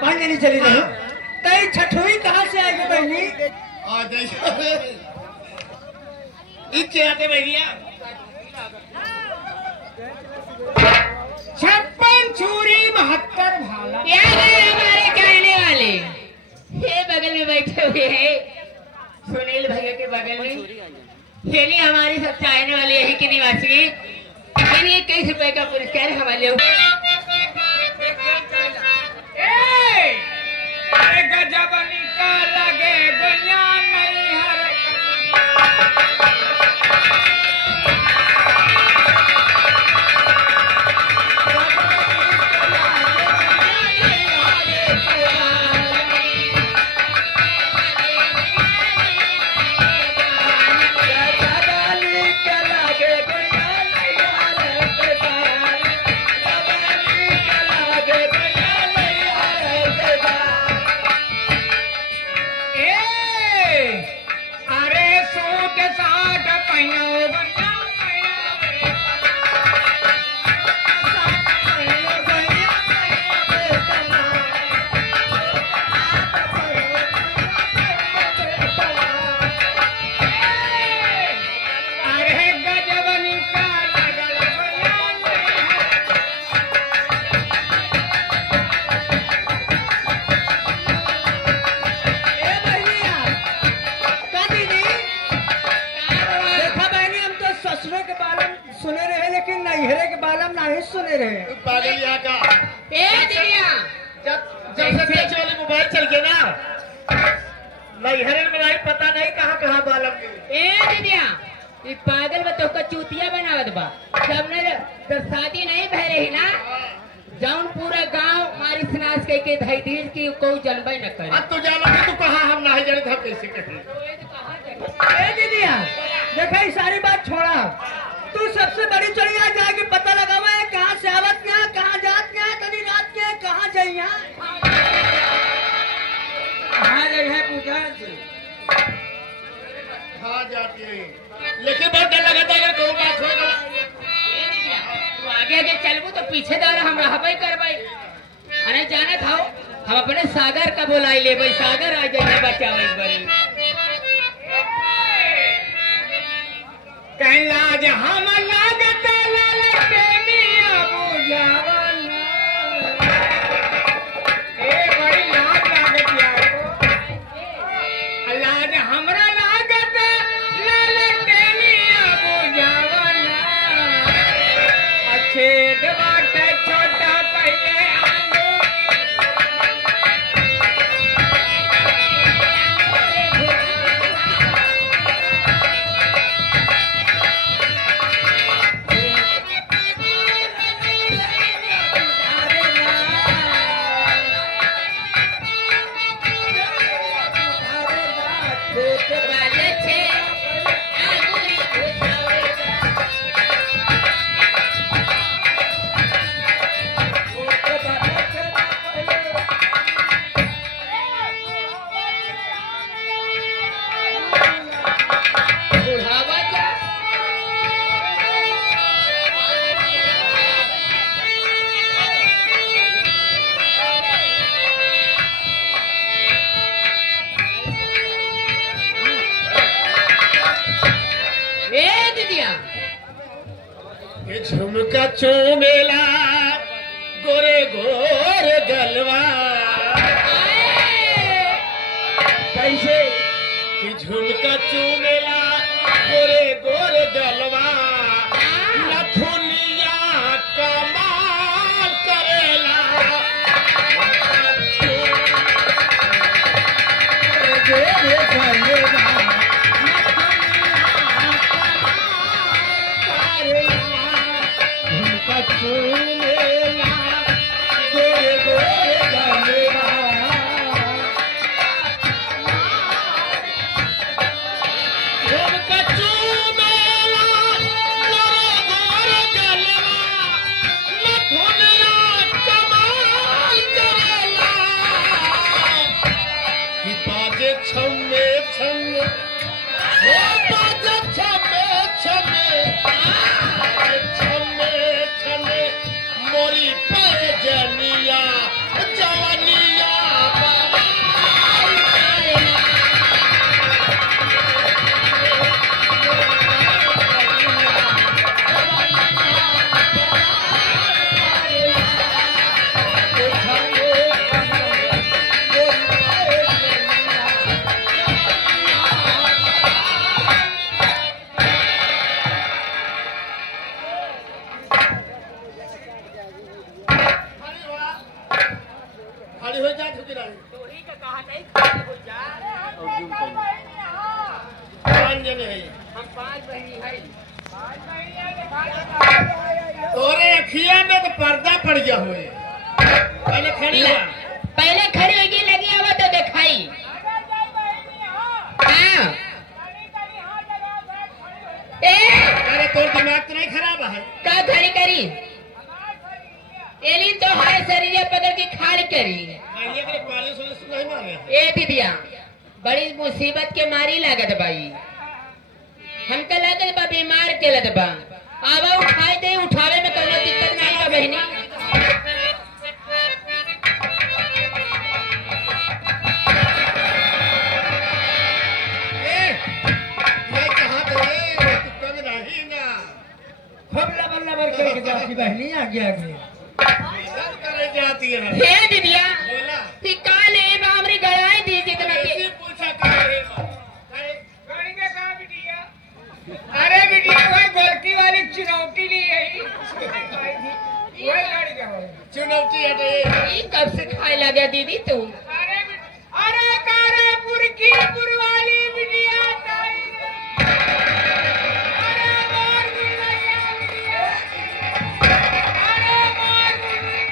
पांजनी चली रही तई छठोई कहाँ से आएगी बहनी? इच्छे आते भैया 56 छुरी 72 भाला। याद है हमारे कहने वाले ये बगल में बैठे हुए हैं सुनील भैया के बगल में ये नहीं हमारी सब चाहने वाले यही के निवासी यानी 21 रुपए का पुरस्कार हमारे गजब निकाल लगे गैया नहीं हर सुने रहे पागल यहाँ का जब से बेच वाले मोबाइल चल गए ना नैहरे में नहीं पता नहीं कहाँ कहाँ बालम ये पागल बतो का चूतिया बनावत बा जब शादी नहीं भय रही ना जाऊन पूरा गांव मारी स्नास के धई धीर की कोई जनबे न करे अब तो जाना तू कहाँ हम नहीं जाने था कैसे कहे ए दीदिया गए हैं पूजा से। हाँ जाती है, लेकिन बहुत डर लगा था अगर कोई बात होगा। तू आगे आगे चलबू तो पीछे दौड़ हम रहबे करबे। अरे जाने था हम अपने सागर का बोलाई ले भाई, सागर आ जाए बचावे बड़ी कैलाज हम लागत ललटे मिया बुझावना। ए बड़ी लाज लागत यार को। लाज हमरा लागत ललटे मिया बुझावना। अच्छे दबाट छोटा पहले आंगो। झुमका चूमेला गोरे गोरे गलवा। कैसे कि झुमका चूमेला गोरे गोरे गलवा। नथुनिया कमाल करेला। गोरे गलवा। तोरे अखिया में तो पर्दा पड़ गया हुए। पहले खड़ी हुआ, पहले खड़ी होगी लगी आवा तो दिखाई। हाँ अरे तोर दिमाग तो नहीं खराब है? का खड़ी करी एली तो हर शरीर पकड़ के खाड़ करी। पालिश नहीं मारे। ए दीदिया बड़ी मुसीबत के मारी लागत भाई। हमका लागत बा बीमार के लत बा। आवा उठाए दे, उठावे में कोनो दिक्कत नहीं बा बहनी। ये कहाँ तो कब रही ना खूब लबर लबर करके जाती बहनी आगे आगे करे जाती है। हे दीदिया बोला ती काले बामरी गड़ाई दी जितना के ऐसी पूछा करे गाड़ी में कहाँ बिटिया? अरे बिटिया वही गोलकी वाली चुनौती ली है। वही गाड़ी का हो। चुनौती हटे। ई कब से खाए लगा दीदी तू? अरे कारापुर की पुरवाली बिटिया ताई। अरे मार बिटिया बिटिया। अरे मार बिटिया।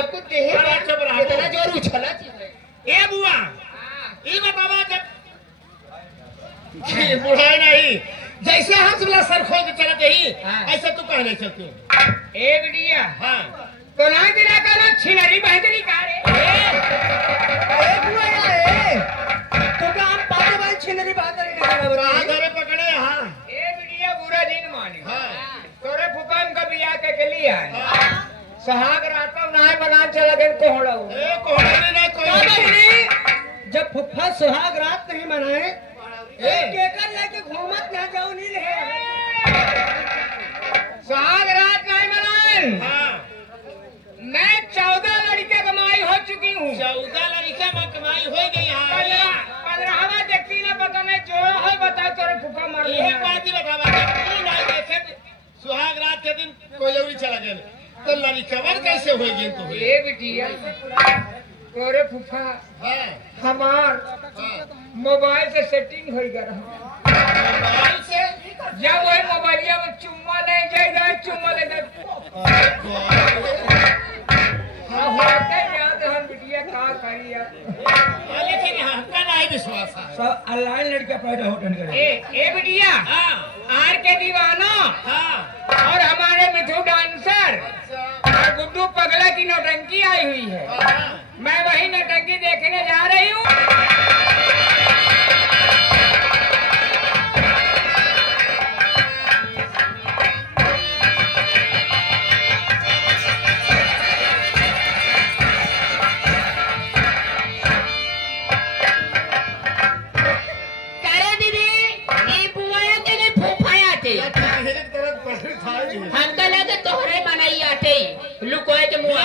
आपको देहे अरे चुप रहा। इतना जोर उछला थी ए बुआ ये बतावा जब बुढ़ाई नहीं जैसे हम सबला सर खोल के चलते ही हाँ। ऐसे तू कहने चलते हो। ए बिटिया हाँ तो ना दिला का ना छिनरी बहतरी का रे तो क्या हम पाते भाई छिनरी बात कहाँ घरे पकड़े हाँ ए बिटिया बुरा दिन माने हाँ तोरे फुकाम का बिया के लिए आए हाँ। सहाग रातव नाय बना चला गए कोहड़ा ए कोहड़े ना कोई जब फुफ्फा सुहाग रात नहीं मनाए केकर लेके घूमत ना जाऊ नहीं रहे सहाग रात नहीं मनाए हाँ मैं 14 लड़के कमाई हो चुकी हूँ 14 लड़का में कमाई हो गई हाँ 15वां व्यक्ति ने पता नहीं जो है बता तोरे फुका मार ये बात ही बतावा तू नहीं देखे सुहाग रात के दिन कोई जरूरी चला गया तो लड़कवर कैसे होगी तो ए बिटिया तोरे फुफा हाँ हमार हाँ मोबाइल से सेटिंग हो गया मोबाइल से जब वही मोबाइलिया में चुम्मा ले जाए चुम्मा ले जाए हाँ होते याद हम बिटिया का करी यार लेकिन हमका नहीं विश्वास है सब ऑनलाइन लड़का पैदा होटन करे ए बिटिया हाँ आर के दीवाना हाँ और हमारे मिथु डांसर और गुड्डू पगला की नौटंकी आई हुई है हाँ मैं वही नौटंकी देखने जा रही हूँ लुकोए के मुआ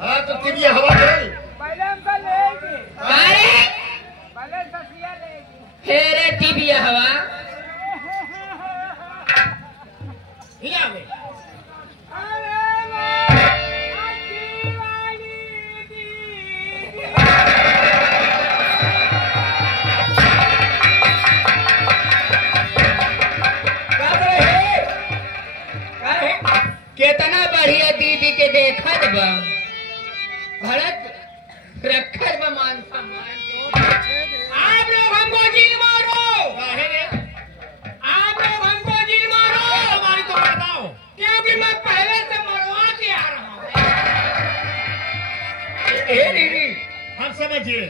हाँ तो तिबिया हवा चल पहले हमका लेगी पहले ससिया लेगी फेरे टीबिया हवा ये आ गए कितना बढ़िया दीदी के देखत बा भरत रखत बा मान सम्मान आप लोग हमको जील मारो काहे रे आप लोग हमको जील मारो हमारी तो बताओ क्योंकि मैं पहले से मरवा के आ रहा हूँ ए दीदी हम समझिए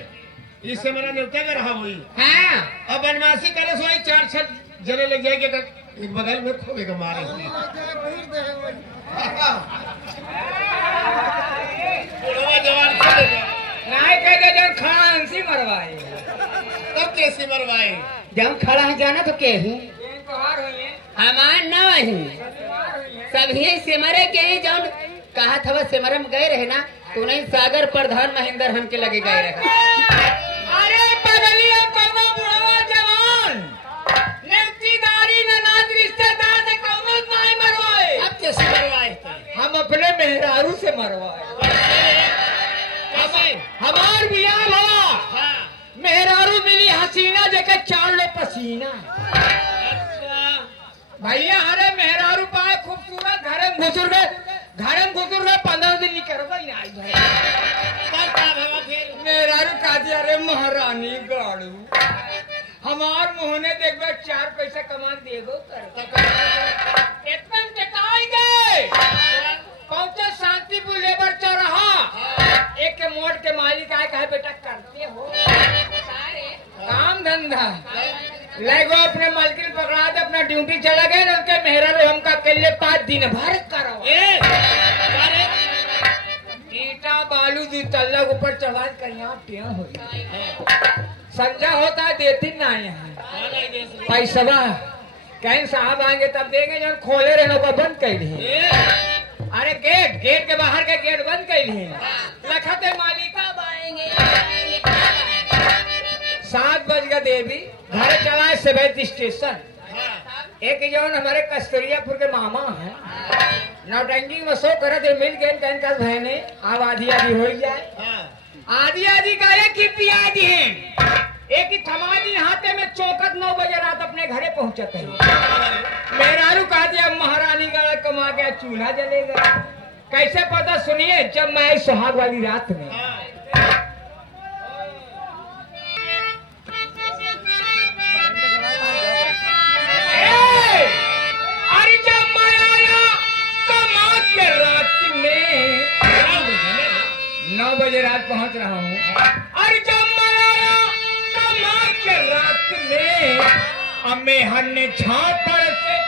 इससे मेरा न्योता का रहा हुई हाँ अब बनवासी करे सो 4-6 जने लग जाएंगे तो एक बगल में खोगे को मारे बुढ़वा जवान को देगा नहीं कहते जब खड़ा हंसी मरवाए तब कैसे मरवाए जब खड़ा है जाना तो के हूँ त्योहार हुई है हमार न वही सभी सिमरे के ही जौन कहा था वह सिमरम गए रहे ना तो नहीं सागर प्रधान महेंद्र हमके लगे गए रहे अरे बदलिए कौनो बुढ़वा जवान नेवतीदारी ननाद रिश्तेदार से कौनो नहीं मरवाए अब कैसे मरवाए हम अपने मेहरारू से मरवाए कैसे हमार बियाह हुआ हाँ मेहरारू मिली हसीना जगह 4 लो पसीना अच्छा भैया अरे मेहरारू पाए खूबसूरत घर में घुसुर गए 15 दिन निकलवा ही नहीं भाई तब का भवा फिर मेहरारू का दिया रे महारानी गाड़ू हमार मोहने देखबे 4 पैसा कमा देगो कर इतना टटाई गए पहुंचे शांतिपुर लेबर चौराहा एक के मोड़ के मालिक आए कहे बेटा करते हो काम धंधा लगो अपने मालकिन पकड़ा दे अपना ड्यूटी चला गए ना उनके मेहरारू हमका केले 5 दिन भर करो अरे ईटा बालू 2 तल्ला ऊपर चढ़ा कर यहाँ टिया हो संजा होता है देती ना यहाँ पैसा कहीं साहब आएंगे तब देंगे जब खोले रहने को बंद कर दिए अरे गेट के बाहर का गेट बंद कर दिए लखते मालिका आएंगे 7 बज गए देवी घर चलाए सेवेंथ स्टेशन एक जौन हमारे कस्तूरियापुर के मामा है नौटंकी में सो करत मिल गए कहीं का बहने अब आधी हो जाए आधी का एक ही पियादी है एक ही थमादी हाथे में चौकत 9 बजे रात अपने घरे पहुंचते हैं मेहरारू कहा दिया महारानी गाड़ा कमा गया चूल्हा जलेगा। कैसे पता सुनिए, जब मैं आई सुहाग वाली रात में अरे जब मैं आया कमा के रात में 9 बजे रात पहुंच रहा हूँ। अरे जब मैं आया कमा के रात में अम्मे हन्ने छापड़ से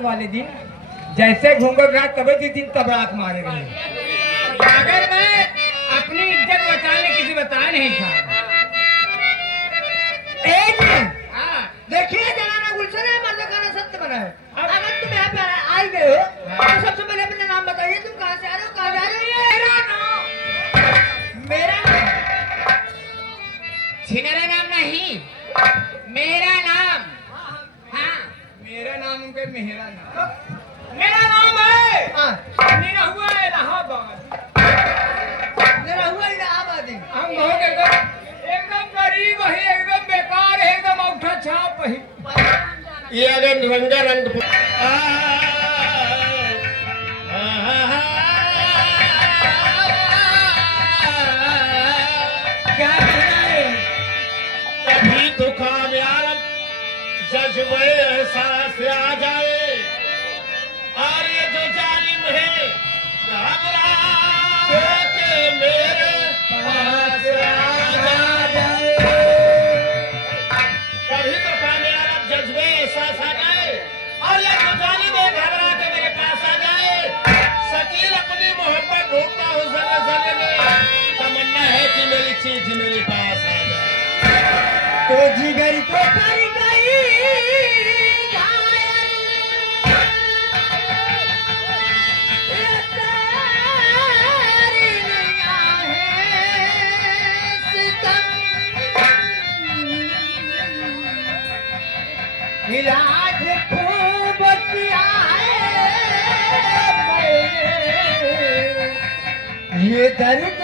वाले दिन जैसे घूंघट रात तबे दिन तब रात मारे रही। अगर मैं अपनी इज्जत बचाने किसी बताया नहीं था। देखिए जनाना गुलशन है, मर्द खाना सत्य बना है। अगर तुम यहाँ पे आई गए हो तो सबसे पहले अपना नाम बताइए। तुम कहाँ से आ रहे हो, कहाँ जा रहे हो? मेरा नाम छिनरा नाम नहीं, मेरा नाम। हाँ मेरा नाम उनके मेरा नाम। मेरा नाम है निरहुआ इलाहाबाद। निरहुआ इलाहाबादी। हम बहुत एकदम गरीब है, एकदम बेकार है, एकदम औठा छाप है। ये अगर रंगा रंग क्या है? कभी तो कामयाब जज्बे एहसास आ जाए और ये जो जालिम है घबरा के मेरे पास आ जाए। कभी तो कामयाब जज्बे एहसास आ जाए और ये जो जालिम है घबरा के मेरे पास आ जाए। शकील अपनी मोहब्बत ढूंढता हूँ जले जले में, तमन्ना है कि मेरी चीज मेरे पास आ जाए। तो जिगर को कर गई इलाज खूब किया है मैंने, ये दर्द